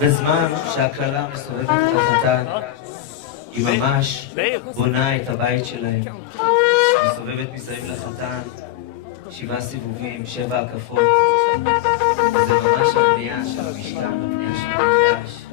בזמן שהכללה מסובבת את החתן, היא ממש בונה את הבית שלהם. מסובבת מסביב לחתן 7 סיבובים, 7 הקפות. זה ממש הבנייה של המשכן, הבנייה של המקדש.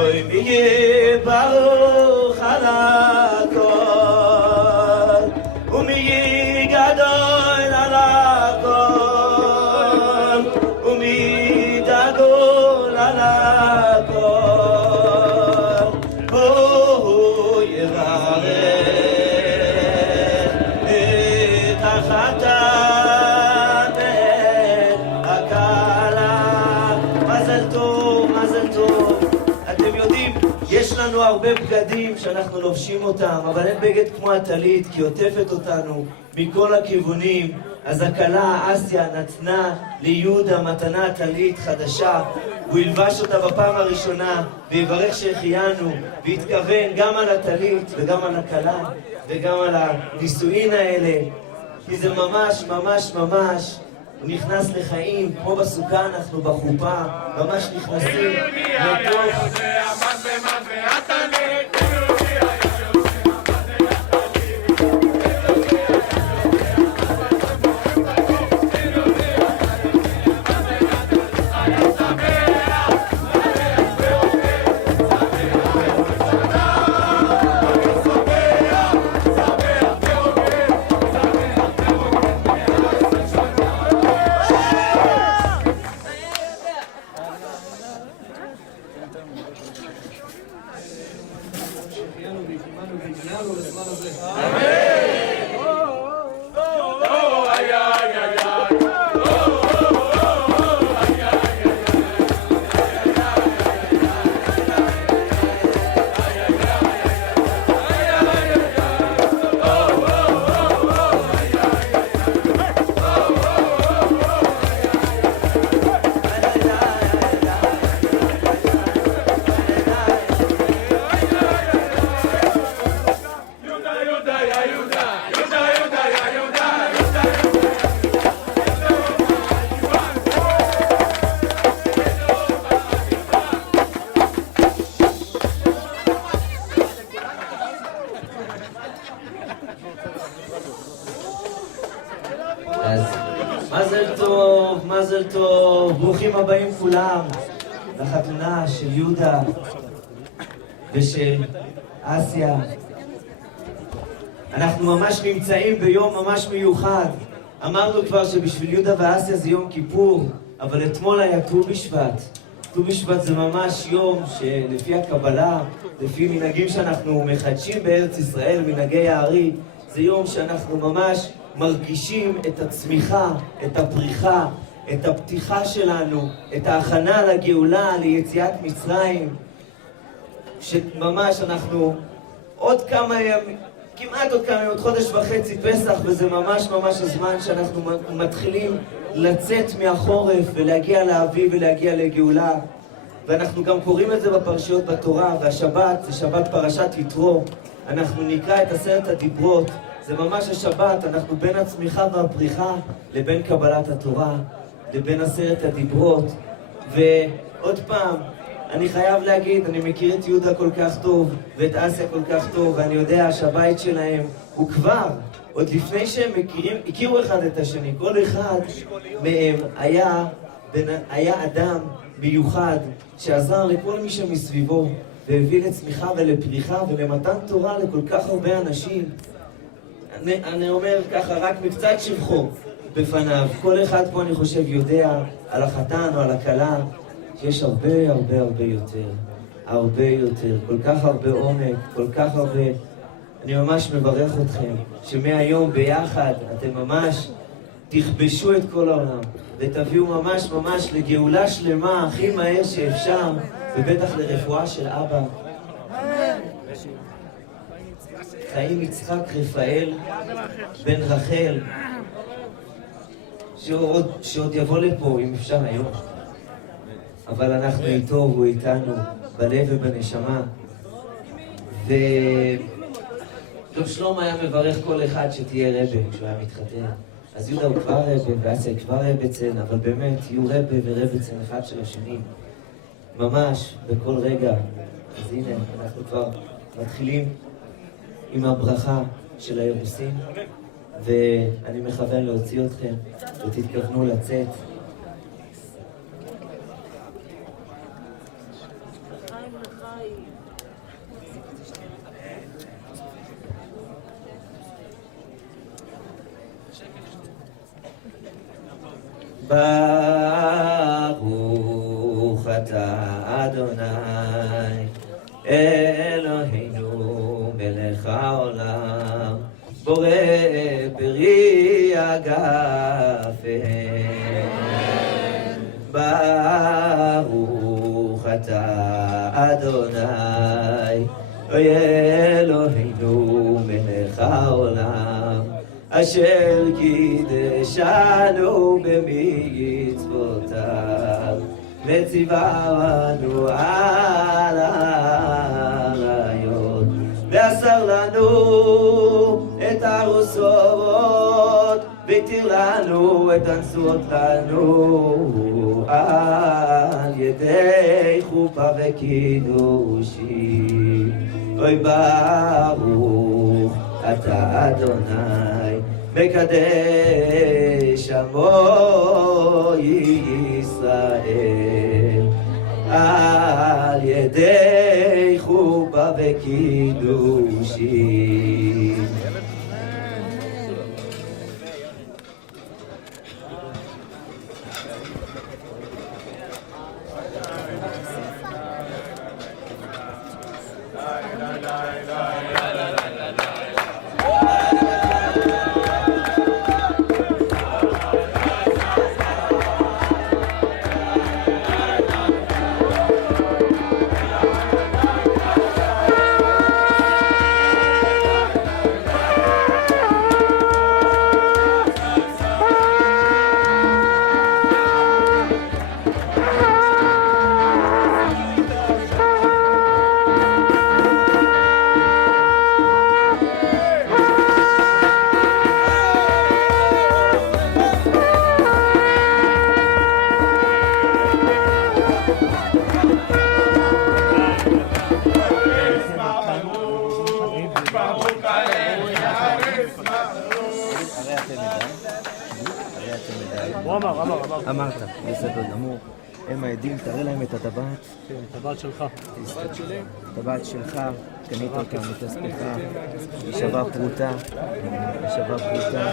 אוי מי יהיה ברוך על הכל, ומי יהיה גדול על הכל, ומי גדול על הכל. הוא יברך את החתן ואת הכלה. מזל טוב, מזל טוב. אתם יודעים, יש לנו הרבה בגדים שאנחנו לובשים אותם, אבל אין בגד כמו הטלית, כי עוטפת אותנו מכל הכיוונים. אז הכלה אסיה נתנה ליהודה מתנה טלית חדשה, הוא ילבש אותה בפעם הראשונה ויברך שהחיינו, והתכוון גם על הטלית וגם על הכלה וגם על הנישואין האלה, כי זה ממש ממש ממש, הוא נכנס לחיים, כמו בסוכה אנחנו בחופה, ממש נכנסים לתוך... אז מזל טוב, מזל טוב, ברוכים הבאים כולם לחתונה של יהודה ושל אסיה. אנחנו ממש נמצאים ביום ממש מיוחד. אמרנו כבר שבשביל יהודה ואסיה זה יום כיפור, אבל אתמול היה ט"ו בשבט. ט"ו בשבט זה ממש יום שלפי הקבלה, לפי מנהגים שאנחנו מחדשים בארץ ישראל, מנהגי הארי, זה יום שאנחנו ממש מרגישים את הצמיחה, את הפריחה, את הפתיחה שלנו, את ההכנה לגאולה, ליציאת מצרים, שממש אנחנו עוד כמה ימים, כמעט עוד כמה ימים, עוד חודש וחצי פסח, וזה ממש ממש הזמן שאנחנו מתחילים לצאת מהחורף ולהגיע לאביב ולהגיע לגאולה. ואנחנו גם קוראים את זה בפרשיות בתורה, והשבת זה שבת פרשת יתרו. אנחנו נקרא את 10 הדיברות, זה ממש השבת, אנחנו בין הצמיחה והפריחה לבין קבלת התורה, לבין 10 הדיברות. ועוד פעם, אני חייב להגיד, אני מכיר את יהודה כל כך טוב ואת אסיה כל כך טוב, ואני יודע שהבית שלהם הוא כבר, עוד לפני שהם הכירו אחד את השני, כל אחד מהם היה אדם מיוחד שעזר לכל מי שמסביבו והביא לצמיחה ולפריחה ולמתן תורה לכל כך הרבה אנשים. אני אומר ככה, רק מקצת שבחו בפניו. כל אחד פה אני חושב יודע על החתן או על הכלה שיש הרבה הרבה הרבה יותר, הרבה יותר, כל כך הרבה עומק, כל כך הרבה. אני ממש מברך אתכם שמהיום ביחד אתם ממש תכבשו את כל העולם ותביאו ממש ממש לגאולה שלמה הכי מהר שאפשר, ובטח לרפואה של אבא. חיים יצחק רפאל בן רחל, שעוד יבוא לפה אם אפשר היום, אבל אנחנו איתו והוא איתנו בלב ובנשמה. ודוב שלום היה מברך כל אחד שתהיה רבה כשהוא היה מתחתן. אז יהודה הוא כבר רבה ואסיה כבר רבצן, אבל באמת יהיו רבה ורבצן אחד של השני ממש בכל רגע. אז הנה אנחנו כבר מתחילים עם הברכה של האירוסין, ואני מכוון להוציא אתכם ותתכוונו לצאת. ברוך אתה אדוני אלוהינו מלך העולם בורא פרי הגפן. ברוך אתה אדוני אלוהינו מלך העולם אשר קידשנו במצוותיו וציוונו על האריות ואסר לנו את הארוסות והתיר לנו את הנשואות לנו על ידי חופה וקידושים. אוי ברוך אתה אדוני מקדש עמו ישראל על ידי חופה וקידושים. אמרת, בסדר גמור. הם העדים, תראה להם את הטבעת. כן, טבעת שלך. טבעת שלך, קנית אותה מכספך, היא שווה פרוטה. היא שווה פרוטה.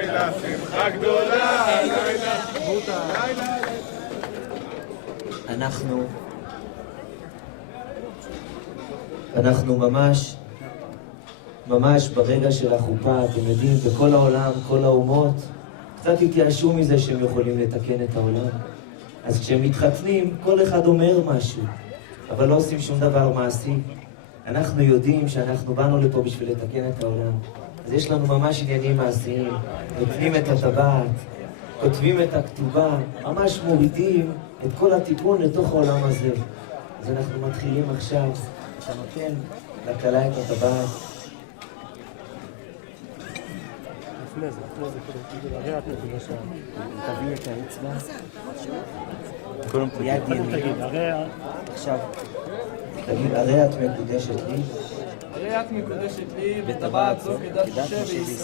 לילה שמחה גדולה, לילה פרוטה. אנחנו ממש ברגע של החופה, אתם יודעים, בכל העולם, כל האומות, קצת התייאשו מזה שהם יכולים לתקן את העולם. אז כשהם מתחתנים, כל אחד אומר משהו, אבל לא עושים שום דבר מעשי. אנחנו יודעים שאנחנו באנו לפה בשביל לתקן את העולם. אז יש לנו ממש עניינים מעשיים, נותנים את הטבעת, כותבים את הכתובה, ממש מורידים את כל התיקון לתוך העולם הזה. אז אנחנו מתחילים עכשיו, אתה נותן לכלה את הטבעת. לפני זה, הרי את מקודשת. תביא את האצבע. יד ימין. עכשיו. תגיד, הרי את מקודשת לי. הרי את מקודשת לי, בטבעת זו כדת משה וישראל.